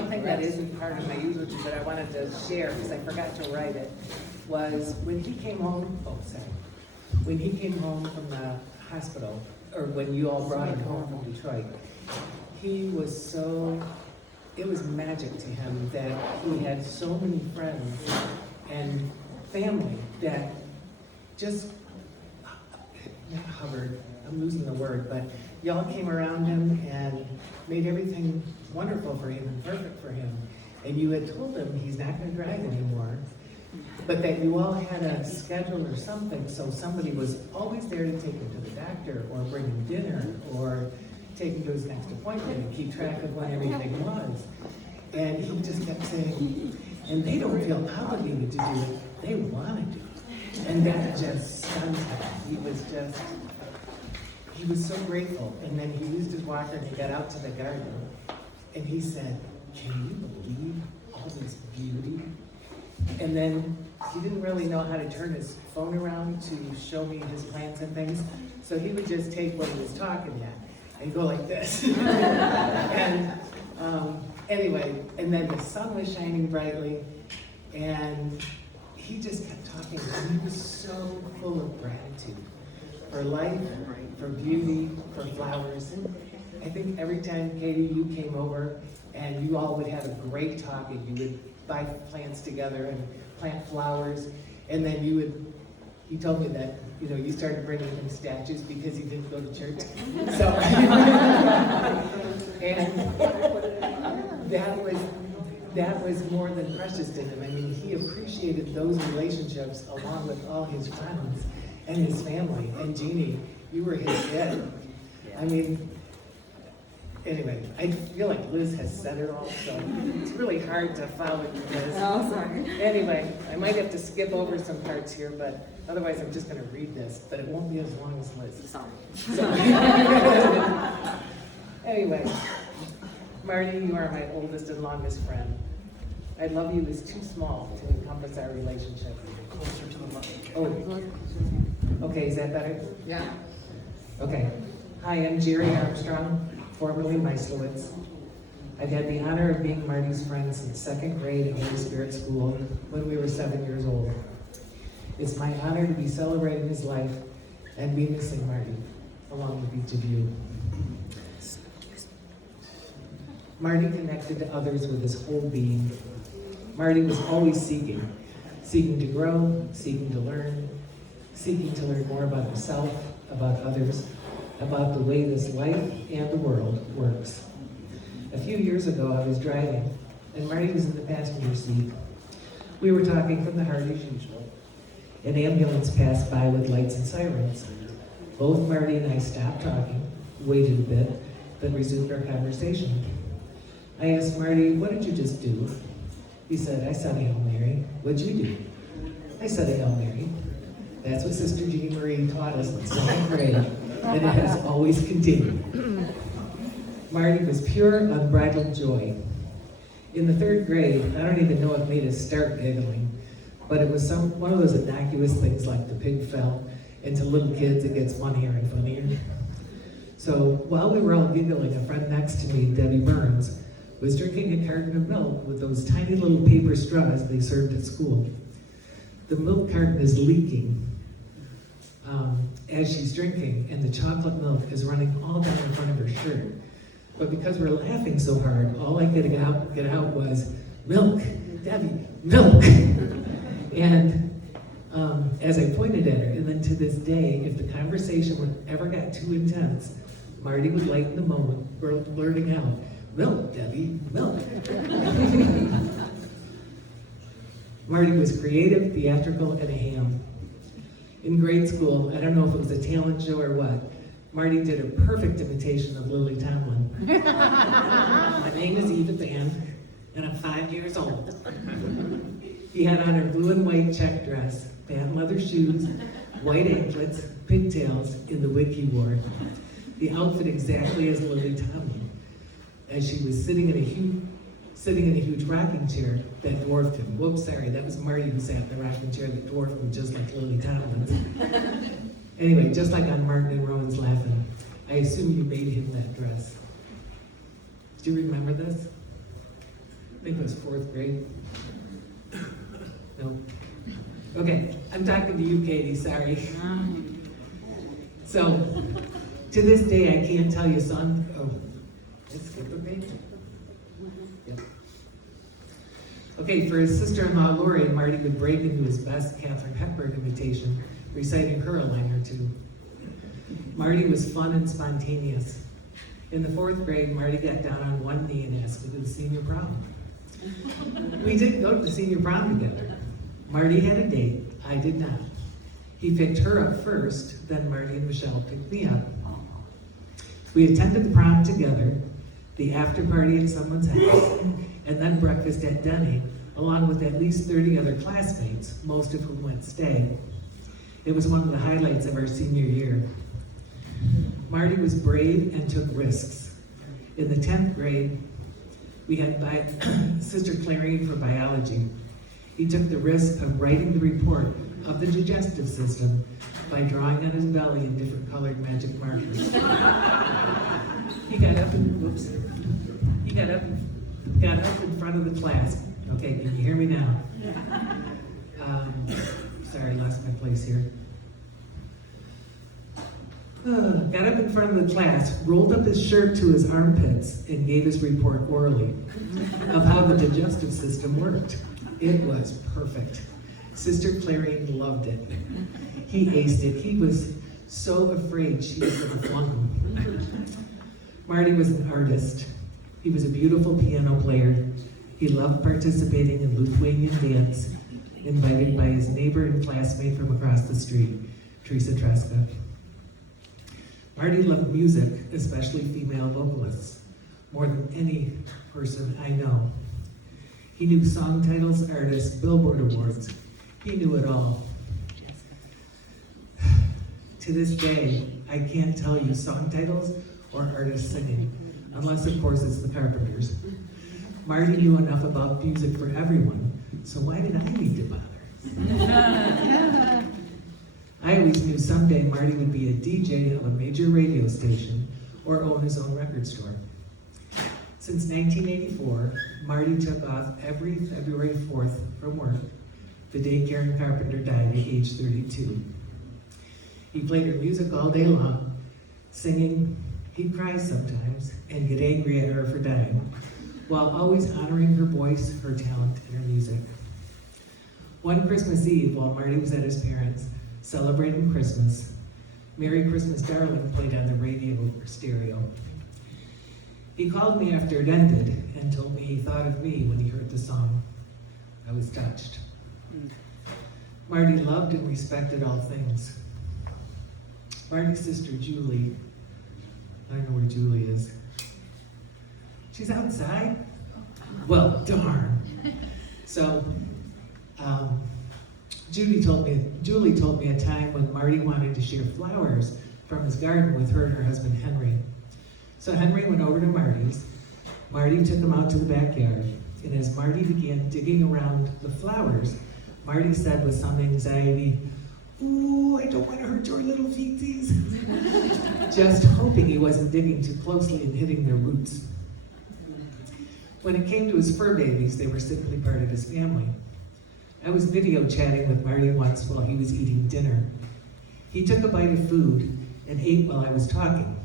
one thing that isn't part of my eulogy, but I wanted to share, because I forgot to write it, was when he came home, when he came home from the hospital, or when you all brought him home from Detroit, he was so, it was magic to him that he had so many friends and family that just, not hovered, I'm losing the word, but y'all came around him and made everything wonderful for him and perfect for him. And you had told him he's not going to drive anymore, but that you all had a schedule or something, so somebody was always there to take him to the doctor or bring him dinner or take him to his next appointment and keep track of when everything was. And he just kept saying, and they don't feel obligated to do it, they want to do it. And that just stunned him. He was so grateful. And then he used his walker and he got out to the garden and he said, can you believe all this beauty? And then he didn't really know how to turn his phone around to show me his plants and things. So he would just take what he was talking at and go like this. And anyway, and then the sun was shining brightly and he just kept talking. And he was so full of gratitude for life, for beauty, for flowers. I think every time, Katie, you came over and you all would have a great talk and you would buy plants together and plant flowers. And then he told me that, you started bringing him statues because he didn't go to church. So, and that was more than precious to him. I mean, he appreciated those relationships along with all his friends and his family. And Jeannie, you were his kid. I mean, anyway, I feel like Liz has said it all, so it's really hard to follow you, Liz. Oh, sorry. Anyway, I might have to skip over some parts here, but otherwise I'm just going to read this, but it won't be as long as Liz. Sorry. Anyway, Marty, you are my oldest and longest friend. I love you is too small to encompass our relationship. Closer to the mic. Oh, okay, is that better? Yeah. Okay. Hi, I'm Gerri Armstrong, formerly Meislowitz. I've had the honor of being Marty's friend since second grade at Holy Spirit School when we were 7 years old. It's my honor to be celebrating his life and be missing Marty, along with each of you. Marty connected to others with his whole being. Marty was always seeking to grow, seeking to learn more about himself, about others, about the way this life and the world works. A few years ago, I was driving, and Marty was in the passenger seat. We were talking from the heart as usual. An ambulance passed by with lights and sirens. Both Marty and I stopped talking, waited a bit, then resumed our conversation. I asked Marty, what did you just do? He said, I said a Hail Mary. What'd you do? I said a Hail Mary. That's what Sister Jean Marie taught us in second grade, and it has always continued. Marty was pure, unbridled joy. In the third grade, I don't even know what made us start giggling, but it was one of those innocuous things like the pig fell, and to little kids it gets funnier and funnier. So while we were all giggling, a friend next to me, Debbie Burns, was drinking a carton of milk with those tiny little paper straws they served at school. The milk carton is leaking as she's drinking, and the chocolate milk is running all down in front of her shirt. But because we're laughing so hard, all I could get out was, milk, Debbie, milk. And as I pointed at her, and then to this day, if the conversation ever got too intense, Marty would lighten the moment, blurting out, milk, Debbie, milk. Marty was creative, theatrical, and a ham. In grade school, I don't know if it was a talent show or what, Marty did a perfect imitation of Lily Tomlin. My name is Edith Ann, and I'm 5 years old. He had on her blue and white check dress, patent leather shoes, white anklets, pigtails in the wig he wore. The outfit exactly as Lily Tomlin, as she was sitting in a huge rocking chair that dwarfed him. Whoops, sorry, that was Marty who sat in the rocking chair that dwarfed him, just like Lily Tomlin's. Anyway, just like on Martin and Rowan's Laughing, I assume you made him that dress. Do you remember this? I think it was 4th grade. No. Okay, I'm talking to you, Katie, sorry. So, to this day, I can't tell you song. Oh, let's skip a page. Yep. Okay, for his sister-in-law, Lori, Marty would break into his best Katharine Hepburn imitation, reciting her a line or two. Marty was fun and spontaneous. In the 4th grade, Marty got down on one knee and asked me to the senior prom. We did go to the senior prom together. Marty had a date, I did not. He picked her up first, then Marty and Michelle picked me up. We attended the prom together, the after party at someone's house, and then breakfast at Denny, along with at least 30 other classmates, most of whom went stay. It was one of the highlights of our senior year. Marty was brave and took risks. In the 10th grade, we had Sister Clarine for biology. He took the risk of writing the report of the digestive system by drawing on his belly in different colored magic markers. He got up in front of the class. Okay, can you hear me now? Sorry, I lost my place here. Got up in front of the class, rolled up his shirt to his armpits, and gave his report orally of how the digestive system worked. It was perfect. Sister Clarine loved it. He aced it. He was so afraid she was going to flunk him. Marty was an artist. He was a beautiful piano player. He loved participating in Lithuanian dance, invited by his neighbor and classmate from across the street, Teresa Treska. Marty loved music, especially female vocalists, more than any person I know. He knew song titles, artists, Billboard awards. He knew it all. To this day, I can't tell you song titles or artists singing, unless of course it's the Carpenters. Marty knew enough about music for everyone, so why did I need to bother? I always knew someday Marty would be a DJ of a major radio station or own his own record store. Since 1984, Marty took off every February 4th from work, the day Karen Carpenter died at age 32. He played her music all day long, singing. He'd cry sometimes and get angry at her for dying, while always honoring her voice, her talent, and her music. One Christmas Eve, while Marty was at his parents' celebrating Christmas, Merry Christmas Darling played on the radio or stereo. He called me after it ended and told me he thought of me when he heard the song. I was touched. Marty loved and respected all things. Marty's sister, Julie, I don't know where Julie is. She's outside? Well, darn. So, Julie told me a time when Marty wanted to share flowers from his garden with her and her husband, Henry. So Henry went over to Marty's. Marty took him out to the backyard, and as Marty began digging around the flowers, Marty said with some anxiety, "Ooh, I don't want to hurt your little feetsies," just hoping he wasn't digging too closely and hitting their roots. When it came to his fur babies, they were simply part of his family. I was video chatting with Marty once while he was eating dinner. He took a bite of food and ate while I was talking.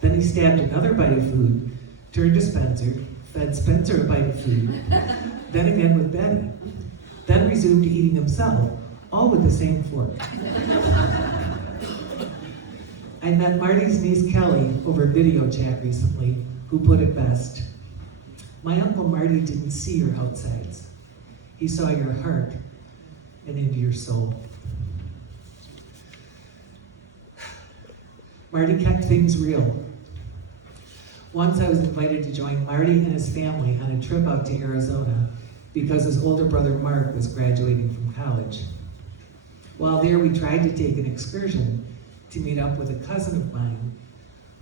Then he stabbed another bite of food, turned to Spencer, fed Spencer a bite of food, then again with Betty, then resumed eating himself, all with the same fork. I met Marty's niece Kelly over video chat recently, who put it best. My Uncle Marty didn't see your outsides. He saw your heart and into your soul. Marty kept things real. Once I was invited to join Marty and his family on a trip out to Arizona because his older brother Mark was graduating from college. While there, we tried to take an excursion to meet up with a cousin of mine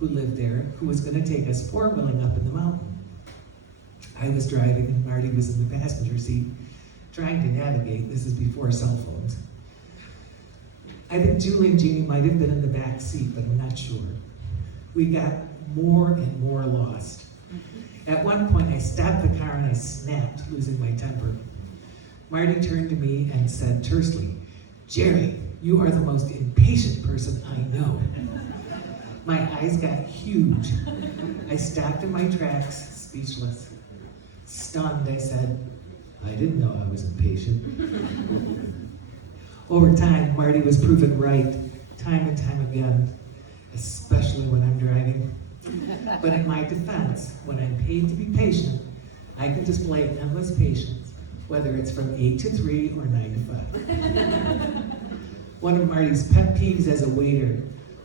who lived there, who was going to take us four-wheeling up in the mountain. I was driving and Marty was in the passenger seat, trying to navigate. This is before cell phones. I think Julie and Jeannie might have been in the back seat, but I'm not sure. We got more and more lost. At one point, I stopped the car and I snapped, losing my temper. Marty turned to me and said tersely, "Gerri, you are the most impatient person I know." My eyes got huge. I stopped in my tracks, speechless. Stunned, I said, "I didn't know I was impatient." Over time, Marty was proven right, time and time again, especially when I'm driving. But in my defense, when I'm paid to be patient, I can display endless patience, whether it's from 8 to 3 or 9 to 5. One of Marty's pet peeves as a waiter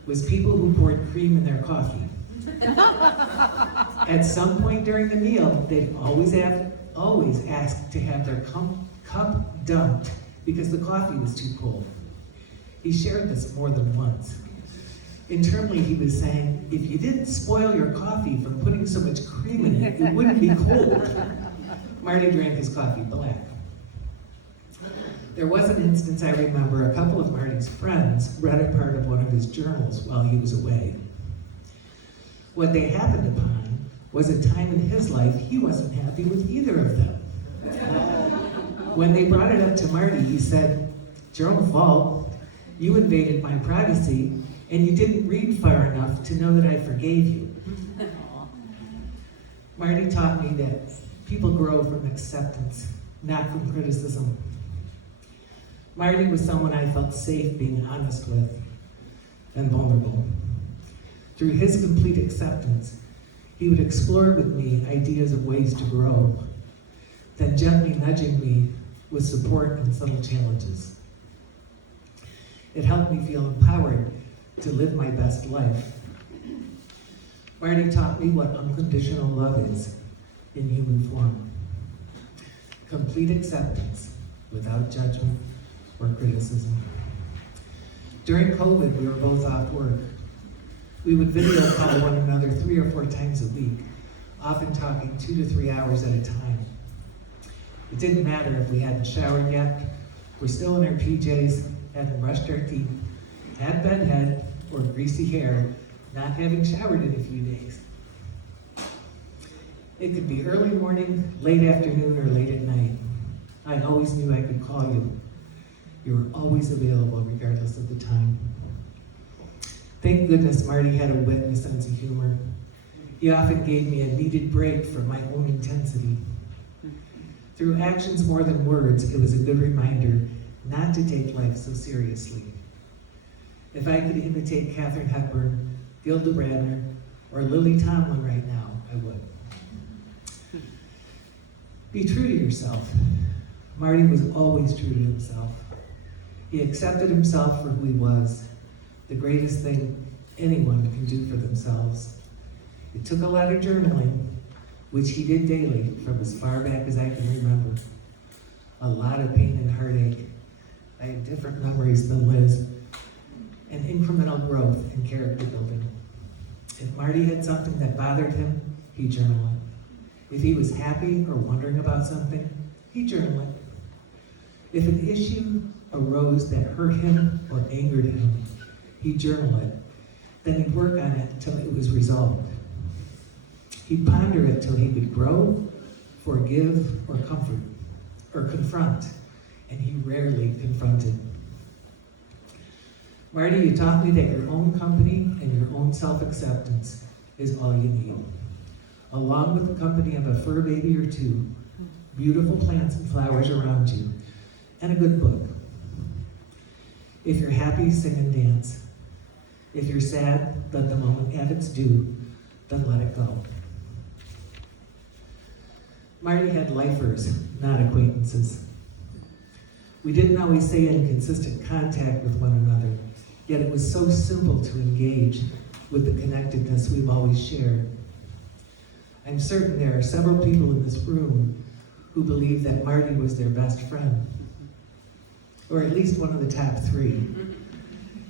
was people who poured cream in their coffee. At some point during the meal, they'd always ask to have their cup dumped because the coffee was too cold. He shared this more than once. Internally, he was saying, if you didn't spoil your coffee from putting so much cream in it, it wouldn't be cold. Marty drank his coffee black. There was an instance I remember a couple of Marty's friends read a part of one of his journals while he was away. What they happened upon was a time in his life he wasn't happy with either of them. When they brought it up to Marty, he said, "It's your own fault. You invaded my privacy, and you didn't read far enough to know that I forgave you." Marty taught me that people grow from acceptance, not from criticism. Marty was someone I felt safe being honest with and vulnerable. Through his complete acceptance, he would explore with me ideas of ways to grow, then gently nudging me with support and subtle challenges. It helped me feel empowered to live my best life. Marty taught me what unconditional love is in human form. Complete acceptance without judgment or criticism. During COVID, we were both off work. We would video call one another 3 or 4 times a week, often talking 2 to 3 hours at a time. It didn't matter if we hadn't showered yet, were still in our PJs, hadn't brushed our teeth, had bedhead or greasy hair, not having showered in a few days. It could be early morning, late afternoon, or late at night. I always knew I could call you. You were always available regardless of the time. Thank goodness Marty had a wit and a sense of humor. He often gave me a needed break from my own intensity. Through actions more than words, it was a good reminder not to take life so seriously. If I could imitate Katharine Hepburn, Gilda Radner, or Lily Tomlin right now, I would. Be true to yourself. Marty was always true to himself. He accepted himself for who he was, the greatest thing anyone can do for themselves. It took a lot of journaling, which he did daily from as far back as I can remember. A lot of pain and heartache. I have different memories than Liz. And incremental growth and character building. If Marty had something that bothered him, he'd journal it. If he was happy or wondering about something, he'd journal it. If an issue arose that hurt him or angered him, he'd journal it. Then he'd work on it till it was resolved. He'd ponder it till he could grow, forgive, or comfort, or confront, and he rarely confronted. Marty, you taught me that your own company and your own self-acceptance is all you need. Along with the company of a fur baby or 2, beautiful plants and flowers around you, and a good book. If you're happy, sing and dance. If you're sad, let the moment have its due, then let it go. Marty had lifers, not acquaintances. We didn't always stay in consistent contact with one another, yet it was so simple to engage with the connectedness we've always shared. I'm certain there are several people in this room who believe that Marty was their best friend, or at least one of the top 3.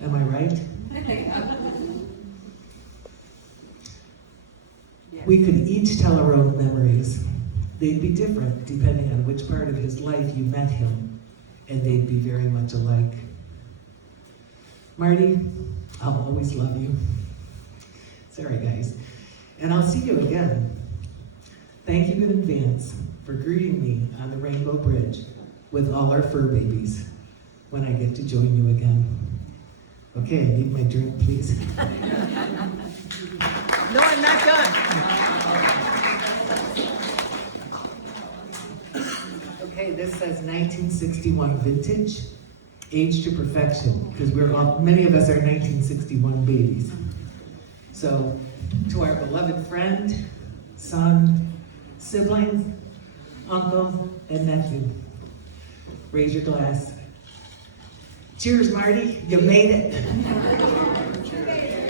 Am I right? We could each tell our own memories. They'd be different depending on which part of his life you met him, and they'd be very much alike. Marty, I'll always love you. Sorry, guys. And I'll see you again. Thank you in advance for greeting me on the Rainbow Bridge with all our fur babies when I get to join you again. Okay, I need my drink, please. No, I'm not done. Okay, this says 1961 vintage, age to perfection, because many of us are 1961 babies. So, to our beloved friend, son, siblings, uncle, and nephew, raise your glass. Cheers, Marty, you made it.